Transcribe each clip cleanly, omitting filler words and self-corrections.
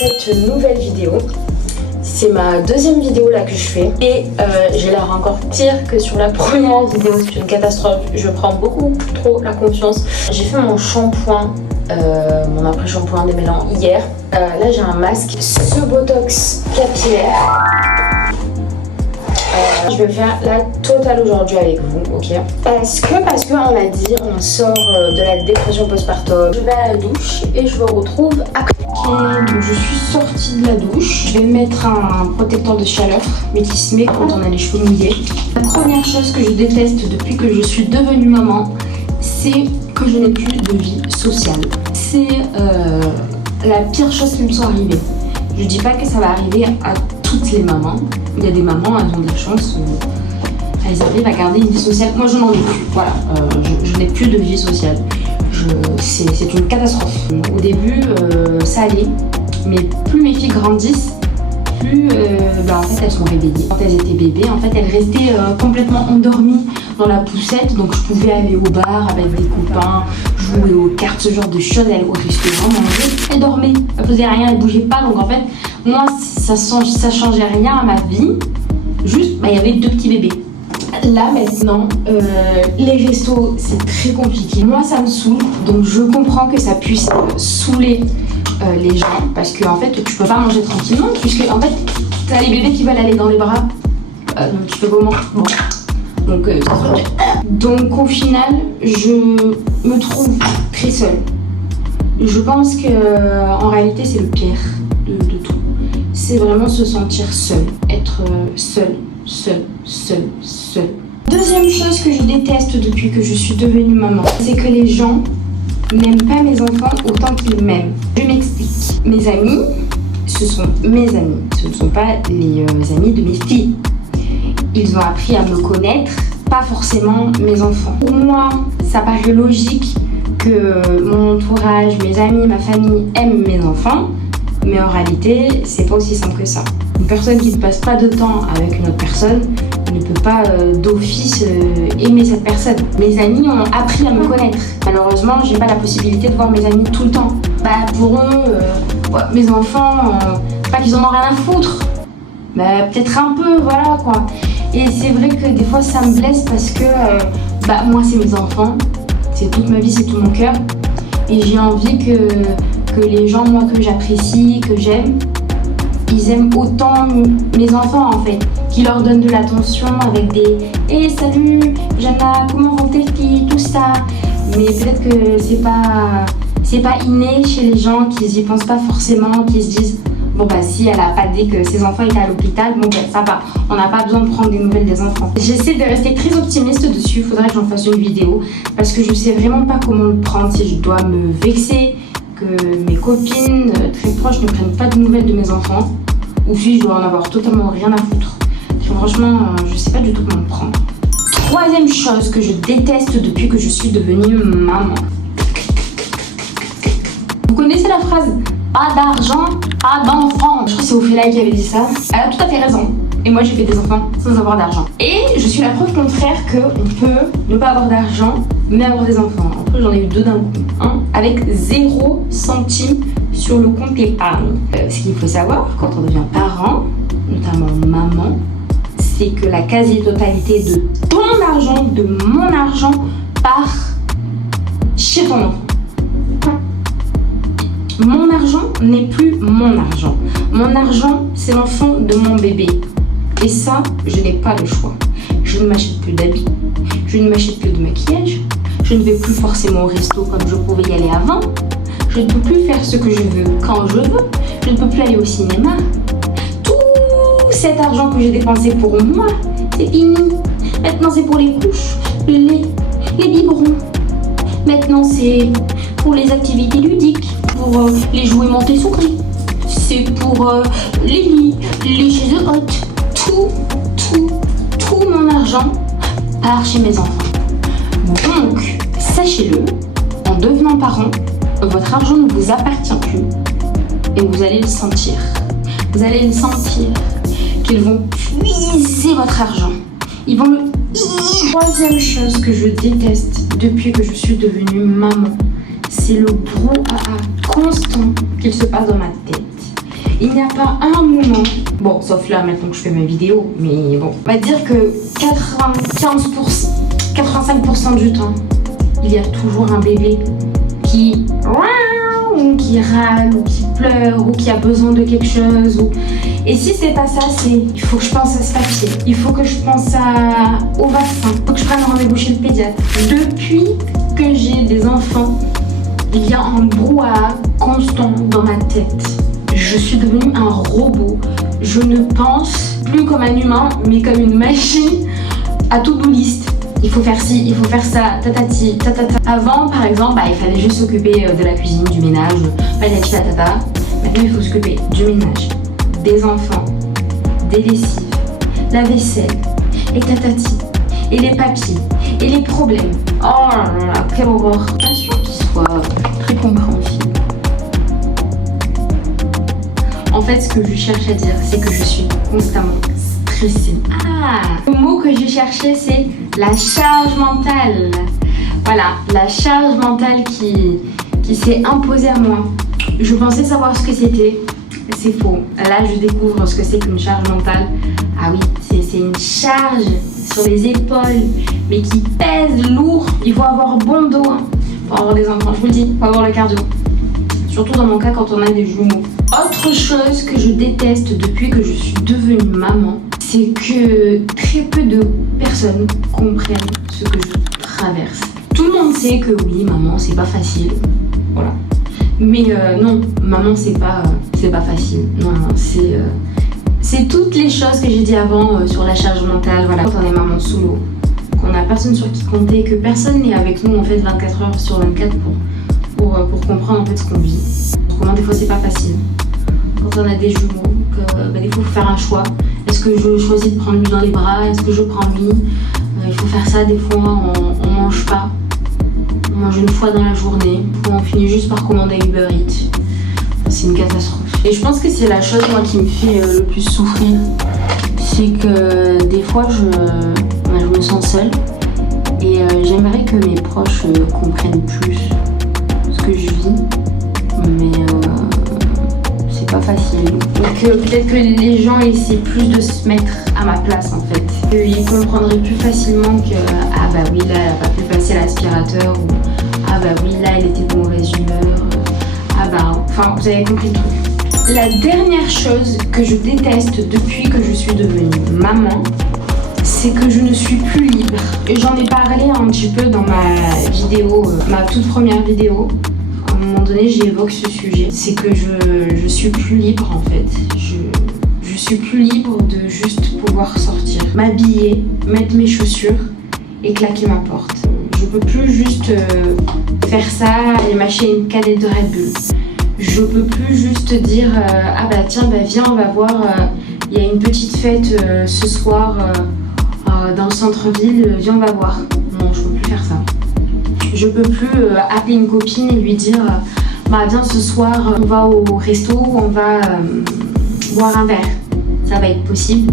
cette nouvelle vidéo. C'est ma deuxième vidéo là que je fais et j'ai l'air encore pire que sur la première vidéo. C'est une catastrophe, je prends beaucoup trop la confiance. J'ai fait mon shampoing, mon après-shampoing démêlant hier. Là j'ai un masque, ce botox capillaire. Je vais faire la totale aujourd'hui avec vous, ok? Parce que on l'a dit, on sort de la dépression postpartum. Je vais à la douche et je me retrouve après. Ok, donc je suis sortie de la douche. Je vais mettre un protecteur de chaleur, mais qui se met quand on a les cheveux mouillés. La première chose que je déteste depuis que je suis devenue maman, c'est que je n'ai plus de vie sociale. C'est la pire chose qui me soit arrivée. Je dis pas que ça va arriver à toutes les mamans. Il y a des mamans, elles ont de la chance, elles arrivent à garder une vie sociale. Moi, je n'en ai plus. Voilà, je n'ai plus de vie sociale. C'est une catastrophe. Au début, ça allait, mais plus mes filles grandissent, plus en fait elles sont réveillées. Quand elles étaient bébés, en fait elles restaient complètement endormies dans la poussette, donc je pouvais aller au bar avec des copains, jouer aux cartes, ce genre de choses, aller au restaurant, manger. Elles dormaient, elles faisaient rien, elles bougeaient pas, donc en fait moi ça changeait rien à ma vie, juste il y avait 2 petits bébés. Là maintenant, les restos c'est très compliqué. Moi ça me saoule, donc je comprends que ça puisse saouler les gens, parce que en fait tu peux pas manger tranquillement, puisque en fait t'as les bébés qui veulent aller dans les bras, donc tu peux pas manger. Bon. Donc au final je me trouve très seule. Je pense que en réalité c'est le pire de tout. C'est vraiment se sentir seule, être seule. Deuxième chose que je déteste depuis que je suis devenue maman, c'est que les gens n'aiment pas mes enfants autant qu'ils m'aiment. Je m'explique. Mes amis, ce sont mes amis, ce ne sont pas les amis de mes filles. Ils ont appris à me connaître, pas forcément mes enfants. Pour moi, ça paraît logique que mon entourage, mes amis, ma famille aiment mes enfants, mais en réalité, c'est pas aussi simple que ça. Une personne qui ne passe pas de temps avec une autre personne ne peut pas d'office aimer cette personne. Mes amis ont appris à me connaître. Malheureusement, j'ai pas la possibilité de voir mes amis tout le temps. Pour eux, mes enfants, pas qu'ils en ont rien à foutre, peut-être un peu, voilà quoi. Et c'est vrai que des fois ça me blesse parce que moi c'est mes enfants, c'est toute ma vie, c'est tout mon cœur. Et j'ai envie que les gens, moi, que j'apprécie, que j'aime, ils aiment autant mes enfants en fait, qui leur donnent de l'attention avec des « Hey salut, Jana, comment vont tes filles ?» tout ça. Mais peut-être que c'est pas inné chez les gens, qu'ils y pensent pas forcément, qu'ils se disent « Bon si elle a pas dit que ses enfants étaient à l'hôpital, ça va, on n'a pas besoin de prendre des nouvelles des enfants. » J'essaie de rester très optimiste dessus, il faudrait que j'en fasse une vidéo, parce que je sais vraiment pas comment le prendre, si je dois me vexer que mes copines très proches ne prennent pas de nouvelles de mes enfants, ou si je dois en avoir totalement rien à foutre. Parce que franchement, je sais pas du tout comment le prendre. Troisième chose que je déteste depuis que je suis devenue maman. Vous connaissez la phrase « Pas d'argent, pas d'enfant ». Je crois que c'est Ophélia qui avait dit ça. Elle a tout à fait raison. Et moi j'ai fait des enfants sans avoir d'argent. Et je suis la preuve contraire qu'on peut ne pas avoir d'argent, mais avoir des enfants. En plus j'en ai eu 2 d'un coup, avec 0 centime sur le compte épargne. Ce qu'il faut savoir quand on devient parent, notamment maman, c'est que la quasi-totalité de ton argent, de mon argent, part chez ton enfant. Mon argent n'est plus mon argent. Mon argent, c'est l'enfant de mon bébé. Et ça, je n'ai pas le choix. Je ne m'achète plus d'habits, je ne m'achète plus de maquillage, je ne vais plus forcément au resto comme je pouvais y aller avant, je ne peux plus faire ce que je veux quand je veux, je ne peux plus aller au cinéma. Tout cet argent que j'ai dépensé pour moi, c'est fini. Maintenant, c'est pour les couches, le lait, les biberons. Maintenant, c'est pour les activités ludiques, pour les jouets Montessori, c'est pour les lits, les chaises hautes. Tout mon argent part chez mes enfants. Donc, sachez-le, en devenant parent, votre argent ne vous appartient plus et vous allez le sentir. Vous allez le sentir qu'ils vont puiser votre argent. Ils vont le... Troisième chose que je déteste depuis que je suis devenue maman, c'est le brouhaha constant qu'il se passe dans ma tête. Il n'y a pas un moment, bon, sauf là maintenant que je fais mes vidéos, mais bon, on va dire que 85% du temps, il y a toujours un bébé qui râle ou qui pleure ou qui a besoin de quelque chose. Et si c'est pas ça, il faut que je pense à ce papier, il faut que je pense au vaccin, il faut que je prenne rendez-vous chez le pédiatre. Depuis que j'ai des enfants, il y a un brouhaha constant dans ma tête. Je suis devenue un robot. Je ne pense plus comme un humain, mais comme une machine à to-do list. Il faut faire ci, il faut faire ça, tatati, tatata. Avant, par exemple, il fallait juste s'occuper de la cuisine, du ménage, patati tatata. Maintenant, il faut s'occuper du ménage, des enfants, des lessives, la vaisselle, et tatati, et les papiers, et les problèmes. Oh là là, quelle horreur. Pas sûr qu'il soit très compréhensible. En fait, ce que je cherche à dire, c'est que je suis constamment stressée. Le mot que je cherchais, c'est la charge mentale. Voilà, la charge mentale qui s'est imposée à moi. Je pensais savoir ce que c'était. C'est faux. Là, je découvre ce que c'est qu'une charge mentale. Ah oui, c'est une charge sur les épaules, mais qui pèse lourd. Il faut avoir bon dos pour avoir des enfants. Je vous le dis, il faut avoir le cardio. Surtout dans mon cas, quand on a des jumeaux. Autre chose que je déteste depuis que je suis devenue maman, c'est que très peu de personnes comprennent ce que je traverse. Tout le monde sait que oui, maman, c'est pas facile. Voilà. Mais non, maman, c'est pas facile. Non, c'est toutes les choses que j'ai dit avant sur la charge mentale. Voilà, quand on est maman sous l'eau, qu'on a personne sur qui compter, que personne n'est avec nous en fait 24 heures sur 24 pour comprendre en fait ce qu'on vit. Comment des fois c'est pas facile. Quand on a des jumeaux, que des fois il faut faire un choix. Est-ce que je choisis de prendre lui dans les bras? Est-ce que je prends lui? Il faut faire ça, des fois on mange pas. On mange une fois dans la journée. On finit juste par commander Uber Eats. C'est une catastrophe. Et je pense que c'est la chose moi qui me fait le plus souffrir. C'est que des fois je me sens seule. Et j'aimerais que mes proches comprennent plus ce que je vis. Mais c'est pas facile. Donc peut-être que les gens essaient plus de se mettre à ma place en fait. Ils comprendraient plus facilement que ah bah oui là elle a pas pu passer l'aspirateur ou ah bah oui là elle était de mauvaise humeur. Ah bah enfin vous avez compris le truc. La dernière chose que je déteste depuis que je suis devenue maman, c'est que je ne suis plus libre. Et j'en ai parlé un petit peu dans ma vidéo, ma toute première vidéo. À un moment donné, j'évoque ce sujet. C'est que je suis plus libre en fait. Je suis plus libre de juste pouvoir sortir, m'habiller, mettre mes chaussures et claquer ma porte. Je peux plus juste faire ça et m'acheter une canette de Red Bull. Je peux plus juste dire ah bah tiens bah viens on va voir, il y a une petite fête ce soir dans le centre-ville, viens on va voir. Non, je peux plus faire ça. Je peux plus appeler une copine et lui dire bah viens ce soir on va au resto, on va boire un verre. Ça va être possible,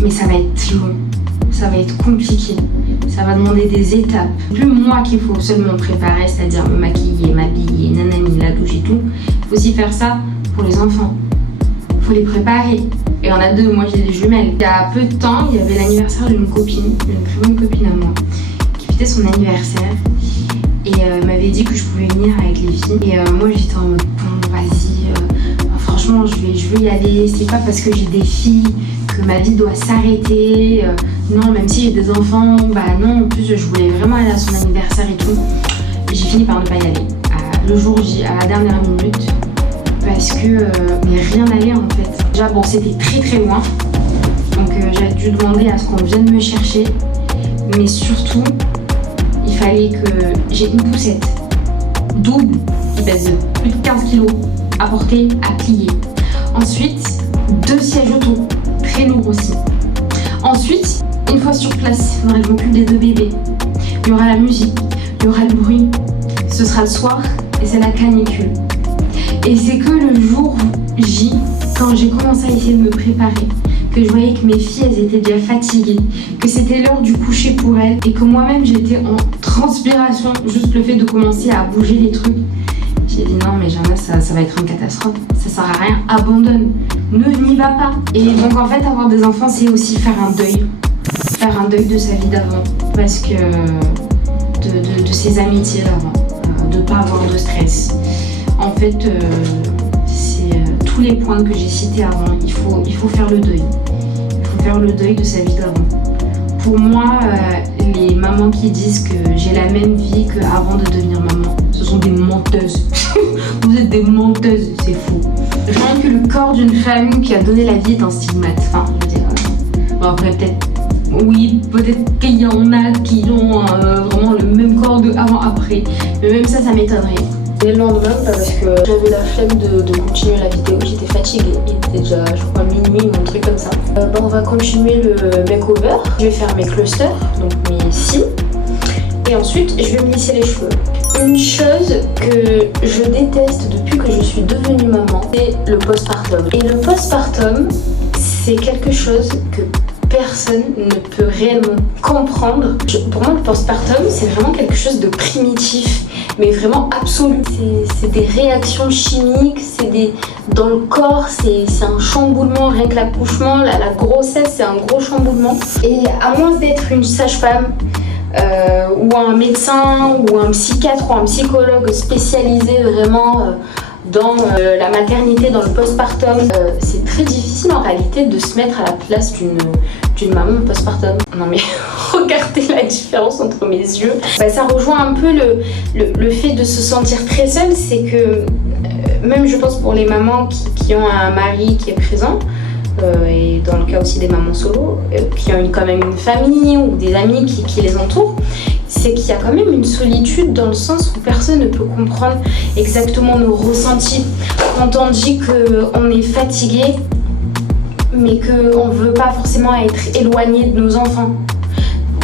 mais ça va être long, ça va être compliqué, ça va demander des étapes. Plus moi qu'il faut seulement préparer, c'est-à-dire me maquiller, m'habiller, nanani, la douche et tout. Il faut aussi faire ça pour les enfants. Il faut les préparer. Et on a deux, moi j'ai des jumelles. Il y a peu de temps, il y avait l'anniversaire d'une copine, une très bonne copine à moi, qui fêtait son anniversaire. Et elle m'avait dit que je pouvais venir avec les filles. Et moi j'étais en mode bon vas-y, franchement je vais y aller. C'est pas parce que j'ai des filles que ma vie doit s'arrêter. Non, même si j'ai des enfants, bah non, en plus je voulais vraiment aller à son anniversaire et tout. Et j'ai fini par ne pas y aller. Le jour J, à la dernière minute. Parce que mais rien n'allait en fait. Déjà bon c'était très très loin. Donc j'ai dû demander à ce qu'on vienne me chercher. Mais surtout, il fallait que j'ai une poussette double qui pèse plus de 15 kg à porter, à plier. Ensuite, 2 sièges auto, très lourds aussi. Ensuite, une fois sur place, il faudrait que je m'occupe des 2 bébés. Il y aura la musique, il y aura le bruit. Ce sera le soir et c'est la canicule. Et c'est que le jour J, quand j'ai commencé à essayer de me préparer, que je voyais que mes filles elles étaient déjà fatiguées, que c'était l'heure du coucher pour elles et que moi-même j'étais en transpiration, juste le fait de commencer à bouger les trucs. J'ai dit non mais Jana, ça va être une catastrophe, ça sert à rien, abandonne, n'y va pas. Et donc en fait avoir des enfants c'est aussi faire un deuil de sa vie d'avant, parce que de ses amitiés d'avant, de pas avoir de stress. En fait c'est tous les points que j'ai cités avant, il faut faire le deuil. Il faut faire le deuil de sa vie d'avant. Pour moi, les mamans qui disent que j'ai la même vie qu'avant de devenir maman, ce sont des menteuses. Vous êtes des menteuses, c'est faux. Rien que le corps d'une femme qui a donné la vie est un stigmate. Enfin, je veux dire, bon après peut-être qu'il y en a qui ont vraiment le même corps de avant-après. Mais même ça m'étonnerait. Et le lendemain, parce que j'avais la flemme de continuer la vidéo, j'étais fatiguée, il était déjà je crois minuit ou un truc comme ça. On va continuer le makeover, je vais faire mes clusters, donc mes cils, et ensuite je vais me lisser les cheveux. Une chose que je déteste depuis que je suis devenue maman, c'est le postpartum. Et le postpartum, c'est quelque chose que personne ne peut réellement comprendre. Pour moi, le postpartum, c'est vraiment quelque chose de primitif, mais vraiment absolu. C'est des réactions chimiques, dans le corps, c'est un chamboulement. Rien que l'accouchement, la grossesse, c'est un gros chamboulement. Et à moins d'être une sage-femme, ou un médecin, ou un psychiatre, ou un psychologue spécialisé vraiment dans la maternité, dans le postpartum, c'est très difficile en réalité de se mettre à la place d'une maman postpartum. Non mais regardez la différence entre mes yeux. Ça rejoint un peu le fait de se sentir très seule, c'est que même je pense pour les mamans qui ont un mari qui est présent, et dans le cas aussi des mamans solo, qui ont quand même une famille ou des amis qui les entourent, c'est qu'il y a quand même une solitude dans le sens où personne ne peut comprendre exactement nos ressentis. Quand on dit qu'on est fatigué, mais qu'on ne veut pas forcément être éloigné de nos enfants.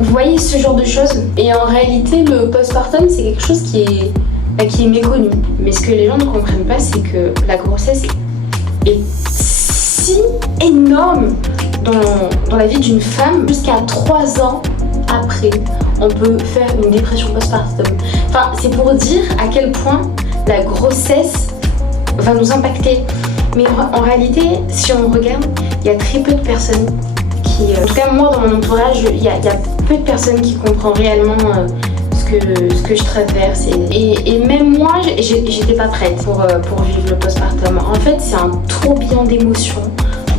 Vous voyez ce genre de choses. Et en réalité, le postpartum, c'est quelque chose qui est méconnu. Mais ce que les gens ne comprennent pas, c'est que la grossesse est si énorme dans la vie d'une femme. Jusqu'à 3 ans après, on peut faire une dépression postpartum. Enfin, c'est pour dire à quel point la grossesse va nous impacter. Mais en réalité, si on regarde, il y a très peu de personnes qui... En tout cas, moi, dans mon entourage, il y a peu de personnes qui comprennent réellement ce que je traverse. Et même moi, j'étais pas prête pour vivre le postpartum. En fait, c'est un tourbillon d'émotions,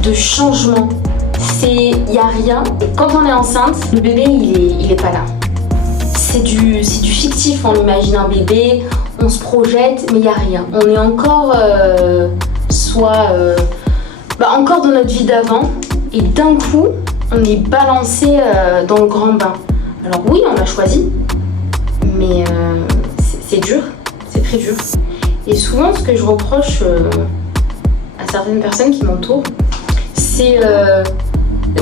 de changements. Il n'y a rien. Quand on est enceinte, le bébé, il est pas là. C'est du fictif, on imagine un bébé, on se projette, mais il n'y a rien. On est encore encore dans notre vie d'avant, et d'un coup, on est balancé dans le grand bain. Alors oui, on a choisi, mais c'est dur, c'est très dur. Et souvent, ce que je reproche à certaines personnes qui m'entourent, c'est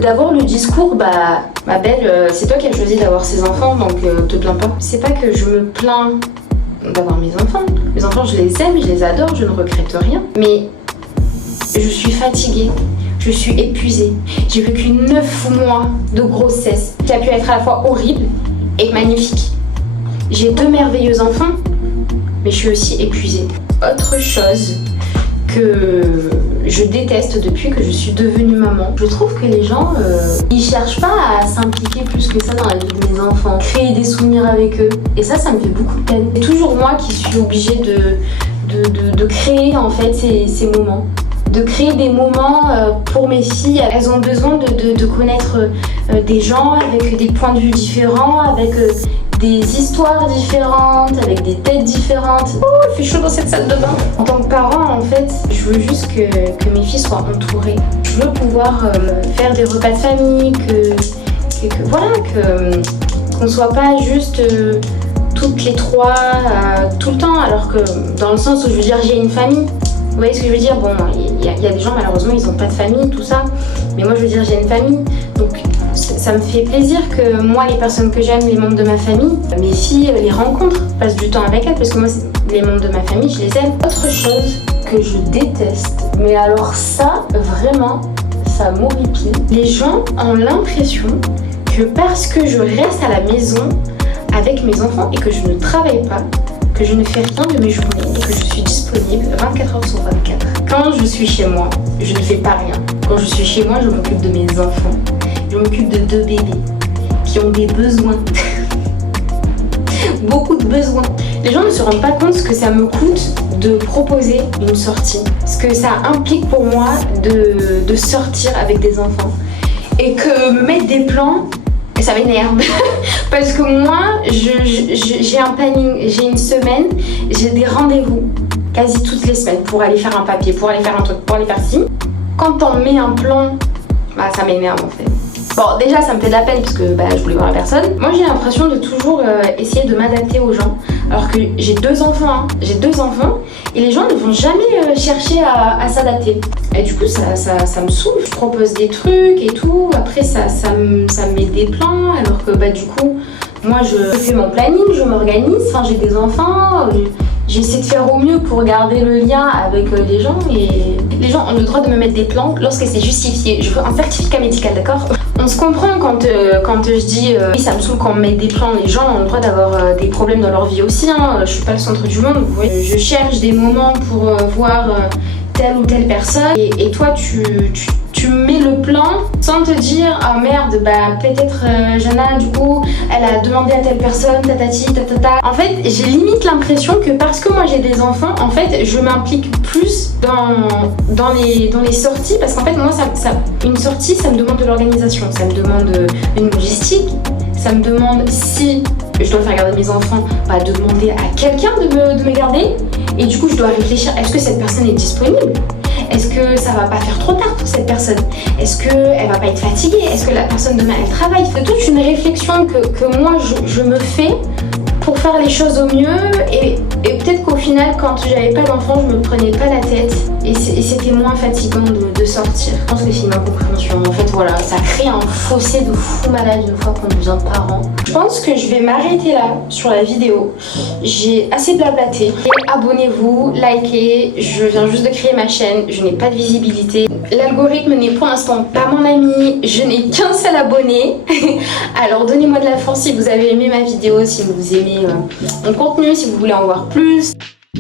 d'avoir le discours, ma belle, c'est toi qui as choisi d'avoir ces enfants, donc te plains pas. C'est pas que je me plains d'avoir mes enfants. Mes enfants, je les aime, je les adore, je ne regrette rien. Mais je suis fatiguée, je suis épuisée. J'ai vécu 9 mois de grossesse qui a pu être à la fois horrible et magnifique. J'ai 2 merveilleux enfants, mais je suis aussi épuisée. Autre chose que je déteste depuis que je suis devenue maman. Je trouve que les gens, ils cherchent pas à s'impliquer plus que ça dans la vie de mes enfants, créer des souvenirs avec eux. Et ça me fait beaucoup de peine. C'est toujours moi qui suis obligée de créer en fait ces moments. De créer des moments pour mes filles. Elles ont besoin de connaître des gens avec des points de vue différents, avec des histoires différentes, avec des têtes différentes. Oh, il fait chaud dans cette salle de bain. En tant que parent, en fait, je veux juste que mes filles soient entourées. Je veux pouvoir faire des repas de famille, qu'on soit pas juste toutes les 3 tout le temps, alors que dans le sens où je veux dire j'ai une famille. Vous voyez ce que je veux dire? Bon, il y a des gens malheureusement ils n'ont pas de famille, tout ça. Mais moi je veux dire j'ai une famille. Donc ça me fait plaisir que moi les personnes que j'aime, les membres de ma famille, mes filles les rencontrent, passent du temps avec elles parce que moi les membres de ma famille je les aime. Autre chose que je déteste, mais alors ça vraiment ça m'horripile. Les gens ont l'impression que parce que je reste à la maison avec mes enfants et que je ne travaille pas, que je ne fais rien de mes journées et que je suis disponible disponible 24 heures sur 24. Quand je suis chez moi, je ne fais pas rien. Quand je suis chez moi, je m'occupe de mes enfants. Je m'occupe de 2 bébés qui ont des besoins. Beaucoup de besoins. Les gens ne se rendent pas compte ce que ça me coûte de proposer une sortie. Ce que ça implique pour moi de sortir avec des enfants. Et que me mettre des plans, ça m'énerve. Parce que moi, j'ai un planning, j'ai une semaine, j'ai des rendez-vous quasi toutes les semaines pour aller faire un papier, pour aller faire un truc, pour aller faire ci. Quand on met un plan, bah ça m'énerve en fait. Bon, déjà ça me fait de la peine parce que je voulais voir la personne. Moi j'ai l'impression de toujours essayer de m'adapter aux gens. Alors que j'ai 2 enfants, hein. J'ai 2 enfants et les gens ne vont jamais chercher à s'adapter. Et du coup ça me saoule. Je propose des trucs et tout, après ça me met des plans alors que du coup moi je fais mon planning, je m'organise, enfin j'ai des enfants, j'essaie de faire au mieux pour garder le lien avec les gens et les gens ont le droit de me mettre des plans lorsque c'est justifié. Je veux un certificat médical, d'accord? On se comprend quand je dis oui ça me saoule quand on me met des plans, les gens ont le droit d'avoir des problèmes dans leur vie aussi, hein. Je suis pas le centre du monde, vous voyez. Je cherche des moments pour voir telle ou telle personne et toi tu mets le plan sans te dire ah merde peut-être Jana du coup elle a demandé à telle personne tatati tatata. En fait j'ai limite l'impression que parce que moi j'ai des enfants en fait je m'implique plus dans les sorties parce qu'en fait moi une sortie ça me demande de l'organisation, ça me demande une logistique, ça me demande si je dois faire garder mes enfants de demander à quelqu'un de me garder et du coup je dois réfléchir est-ce que cette personne est disponible. Est-ce que ça va pas faire trop tard pour cette personne? Est-ce qu'elle va pas être fatiguée? Est-ce que la personne demain elle travaille? C'est toute une réflexion que moi je me fais pour faire les choses au mieux et peut-être qu'au final quand j'avais pas d'enfant je me prenais pas la tête et c'était moins fatigant de sortir. Je pense que c'est une incompréhension. En fait voilà, ça crée un fossé de fou malade une fois qu'on devient parent. Je pense que je vais m'arrêter là sur la vidéo. J'ai assez blablaté. Et abonnez-vous, likez, je viens juste de créer ma chaîne, je n'ai pas de visibilité. L'algorithme n'est pour l'instant pas mon ami, je n'ai qu'un seul abonné. Alors donnez-moi de la force si vous avez aimé ma vidéo, si vous aimez mon contenu, si vous voulez en voir plus.